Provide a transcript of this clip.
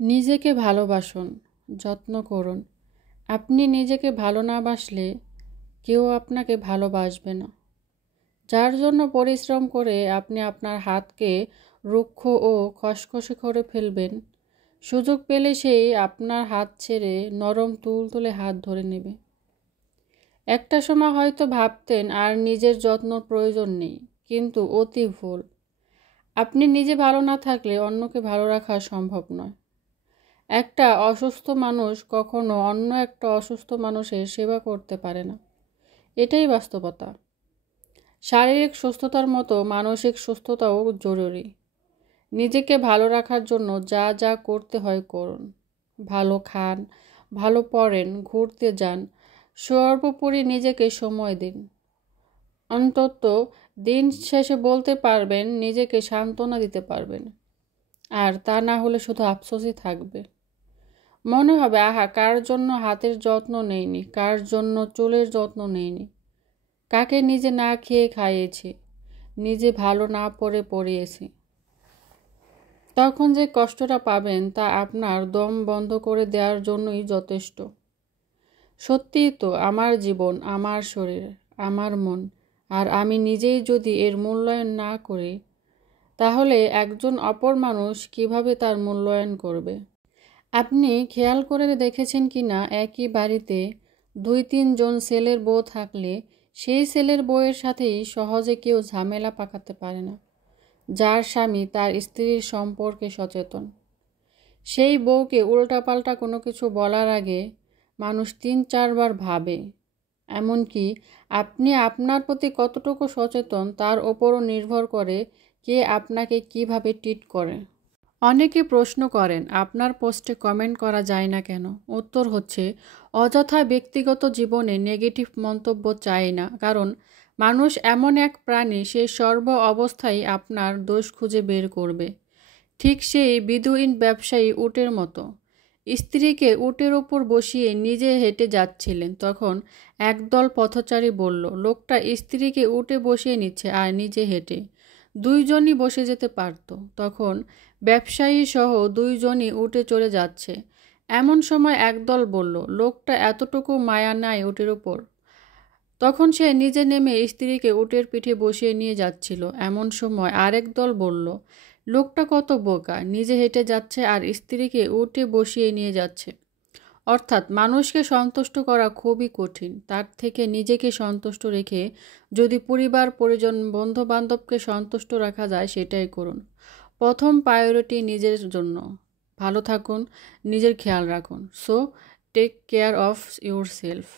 নিজেকে ভালোবাসুন, যত্ন করুন। আপনি নিজেকে ভালো না বাসলে কেউ আপনাকে ভালোবাসবে না। যার জন্য পরিশ্রম করে আপনি আপনার হাতকে রুক্ষ ও খসখসে করে ফেলবেন, সুযোগ পেলে সেই আপনার হাত ছেড়ে নরম তুলতুলে হাত ধরে নেবে। একটা সময় হয়তো ভাবতেন আর নিজের যত্নর প্রয়োজন নেই, কিন্তু অতি ভুল। আপনি নিজে ভালো না থাকলে অন্যকে ভালো রাখা সম্ভব নয়। একটা অসুস্থ মানুষ কখনো অন্য একটা অসুস্থ মানুষের সেবা করতে পারে না, এটাই বাস্তবতা। শারীরিক সুস্থতার মতো মানসিক সুস্থতাও জরুরি। নিজেকে ভালো রাখার জন্য যা যা করতে হয় করুন। ভালো খান, ভালো পড়েন, ঘুরতে যান, সর্বোপরি নিজেকে সময় দিন। অন্তত দিন শেষে বলতে পারবেন, নিজেকে সান্ত্বনা দিতে পারবেন। আর তা না হলে শুধু আফসোসই থাকবে। মনে হবে, আহা, কার জন্য হাতের যত্ন নেইনি, কার জন্য চুলের যত্ন নেইনি, কাকে নিজে না খেয়ে খাইয়েছি, নিজে ভালো না পড়ে পড়িয়েছি। তখন যে কষ্টটা পাবেন তা আপনার দম বন্ধ করে দেওয়ার জন্যই যথেষ্ট। সত্যিই তো, আমার জীবন, আমার শরীর, আমার মন, আর আমি নিজেই যদি এর মূল্যায়ন না করি, তাহলে একজন অপর মানুষ কিভাবে তার মূল্যায়ন করবে? আপনি খেয়াল করে দেখেছেন কি না, একই বাড়িতে 2-3 জন ছেলের বউ থাকলে সেই ছেলের বউয়ের সাথেই সহজে কেউ ঝামেলা পাকাতে পারে না, যার স্বামী তার স্ত্রীর সম্পর্কে সচেতন। সেই বউকে উল্টাপাল্টা কোনো কিছু বলার আগে মানুষ 3-4 বার ভাবে। এমনকি আপনি আপনার প্রতি কতটুকু সচেতন তার ওপরও নির্ভর করে কে আপনাকে কিভাবে ট্রিট করে। অনেকে প্রশ্ন করেন, আপনার পোস্টে কমেন্ট করা যায় না কেন? উত্তর হচ্ছে, অযথা ব্যক্তিগত জীবনে নেগেটিভ মন্তব্য চাই না, কারণ মানুষ এমন এক প্রাণী, সে সর্ব অবস্থায় আপনার দোষ খুঁজে বের করবে। ঠিক সেই বিদুইন ব্যবসায়ী উটের মতো। স্ত্রীকে উটের ওপর বসিয়ে নিজে হেঁটে যাচ্ছিলেন, তখন একদল পথচারী বলল, লোকটা স্ত্রীকে উটে বসিয়ে নিচ্ছে আর নিজে হেঁটে। 2 জনই বসে যেতে পারত। তখন ব্যবসায়ী সহ 2 জনই উটে চড়ে যাচ্ছে। এমন সময় একদল বলল, লোকটা এতটুকু মায়া নাই উটের ওপর। তখন সে নিজে নেমে স্ত্রীকে উটের পিঠে বসিয়ে নিয়ে যাচ্ছিল। এমন সময় আরেক দল বলল, লোকটা কত বোকা, নিজে হেঁটে যাচ্ছে আর স্ত্রীকে উটে বসিয়ে নিয়ে যাচ্ছে। অর্থাৎ মানুষকে সন্তুষ্ট করা খুবই কঠিন, তার থেকে নিজেকে সন্তুষ্ট রেখে যদি পরিবার, পরিজন, বন্ধু বান্ধবকে সন্তুষ্ট রাখা যায় সেটাই করুন। প্রথম প্রায়োরিটি নিজের জন্য। ভালো থাকুন, নিজের খেয়াল রাখুন। So take care of yourself.